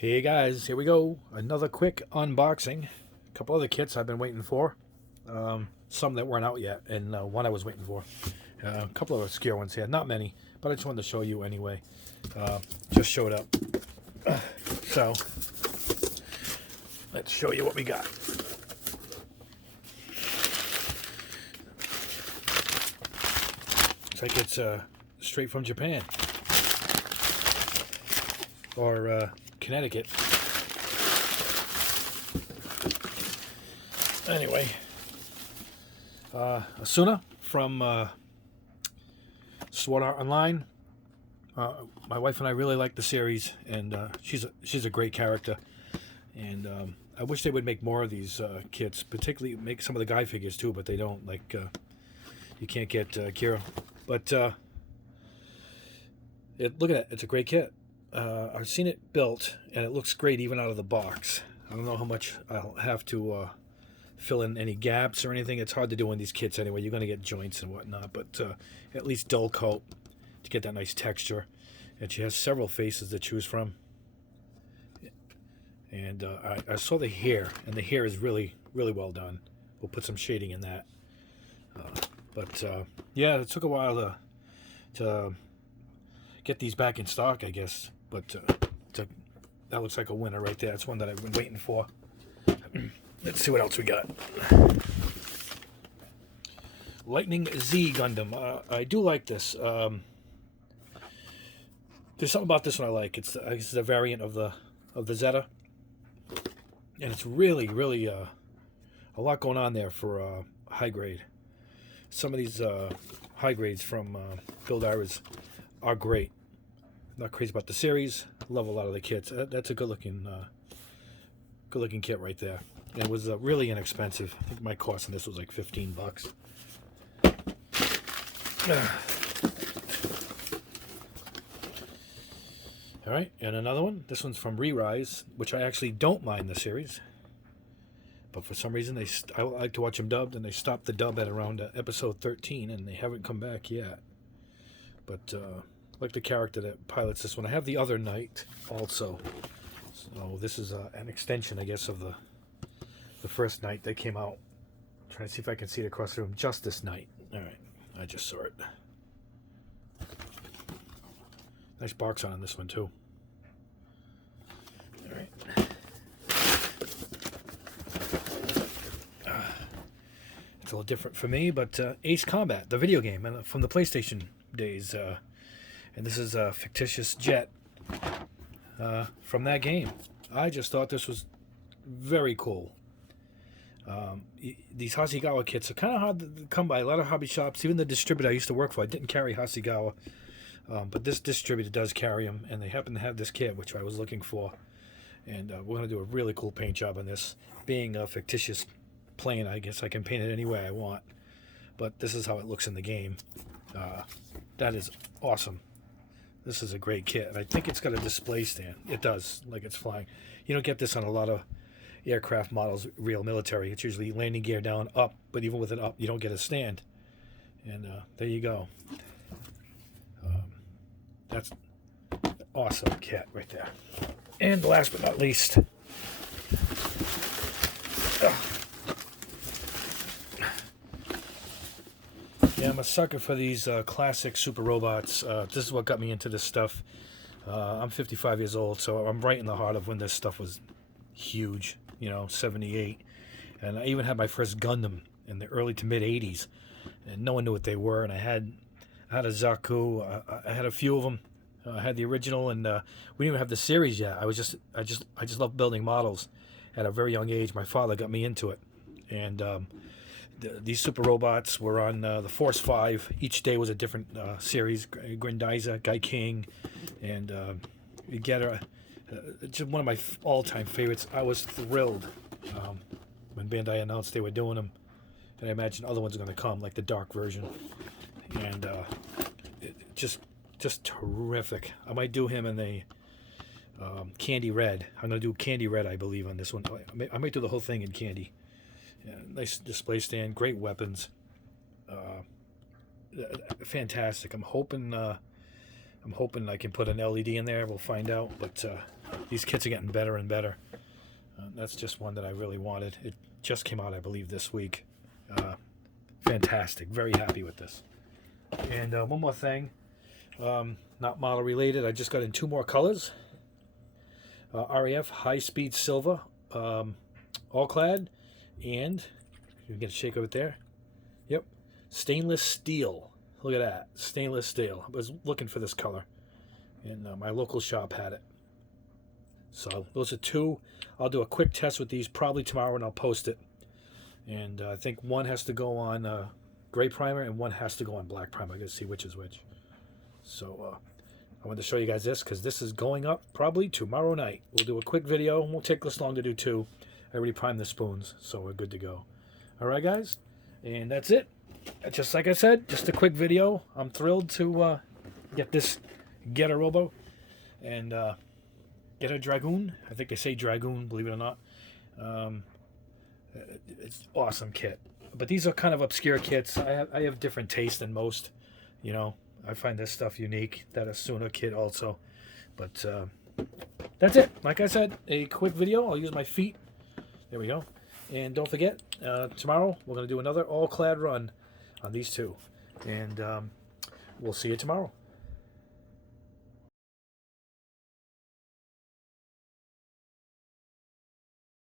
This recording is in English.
Hey guys, here we go. Another quick unboxing. A couple other kits I've been waiting for. Some that weren't out yet, and one I was waiting for. A couple of obscure ones here. Not many, but I just wanted to show you anyway. Just showed up. So, let's show you what we got. Looks like it's straight from Japan. Or Connecticut. Anyway, Asuna from Sword Art Online. My wife and I really like the series, and she's a great character. And I wish they would make more of these kits, particularly make some of the guy figures too, but they don't. Like you can't get Kira, but look at it. It's a great kit. I've seen it built, and it looks great even out of the box. I don't know how much I'll have to fill in any gaps or anything. It's hard to do in these kits anyway. You're going to get joints and whatnot, but at least dull coat to get that nice texture. And she has several faces to choose from. And I saw the hair, and the hair is really, really well done. We'll put some shading in that. But yeah, it took a while to get these back in stock, I guess. But that looks like a winner right there. It's one that I've been waiting for. Let's see what else we got. Lightning Z Gundam. I do like this. There's something about this one I like. It's a variant of the Zeta, and it's really, really a lot going on there for high grade. Some of these high grades from Build Iras are great. Not crazy about the series. Love a lot of the kits. That's a good looking kit right there. And it was really inexpensive. I think my cost on this was like $15. All right, and another one. This one's from ReRise, which I actually don't mind the series, but for some reason I like to watch them dubbed, and they stopped the dub at around episode 13, and they haven't come back yet. But like the character that pilots this one. I have the other Knight also. So this is an extension, I guess, of the first Knight that came out. I'm trying to see if I can see it across the room. Justice Knight. All right, I just saw it. Nice box on this one too. All right. It's a little different for me, but Ace Combat, the video game, and from the PlayStation days. And this is a fictitious jet from that game. I just thought this was very cool. These Hasegawa kits are kind of hard to come by. A lot of hobby shops, even the distributor I used to work for, I didn't carry Hasegawa. But this distributor does carry them, and they happen to have this kit, which I was looking for. And we're going to do a really cool paint job on this. Being a fictitious plane, I guess I can paint it any way I want. But this is how it looks in the game. That is awesome. This is a great kit, and I think it's got a display stand. It does, like it's flying. You don't get this on a lot of aircraft models, real military. It's usually landing gear down, up, but even with it up, you don't get a stand. And there you go. That's an awesome kit right there. And last but not least, yeah, I'm a sucker for these classic super robots. This is what got me into this stuff. I'm 55 years old, so I'm right in the heart of when this stuff was huge, 78. And I even had my first Gundam in the early to mid 80s, and no one knew what they were. And I had a Zaku. I had a few of them. I had the original, and we didn't even have the series yet. I just loved building models at a very young age. My father got me into it, and these super robots were on the Force 5. Each day was a different series. Grendiza, Guy King, and Getter. Just one of my all-time favorites. I was thrilled when Bandai announced they were doing them, and I imagine other ones are going to come, like the dark version. And just terrific. I might do him in the Candy Red. I'm going to do Candy Red, I believe, on this one. I might do the whole thing in candy. Yeah, nice display stand, great weapons. Fantastic. I'm hoping I can put an LED in there. We'll find out. But these kits are getting better and better. That's just one that I really wanted. It just came out, I believe, this week. Fantastic. Very happy with this. And one more thing, not model related. I just got in 2 more colors. RAF High Speed Silver, Alclad, and you get a shake of it there. Yep, stainless steel. Look at that, stainless steel. I was looking for this color, and my local shop had it. So those are 2. I'll do a quick test with these probably tomorrow, and I'll post it. And I think one has to go on gray primer, and one has to go on black primer. I gotta see which is which. So I wanted to show you guys this because this is going up probably tomorrow night. We'll do a quick video. It won't take this long to do 2. I already primed the spoons, so we're good to go. All right, guys, and that's it. Just like I said, just a quick video. I'm thrilled to get this Getter Robo and Getter Dragoon. I think they say Dragoon, believe it or not. It's awesome kit. But these are kind of obscure kits. I have different taste than most, you know. I find this stuff unique. That Asuna kit also. But that's it. Like I said, a quick video. I'll use my feet. There we go. And don't forget, tomorrow we're going to do another all-clad run on these 2. And we'll see you tomorrow.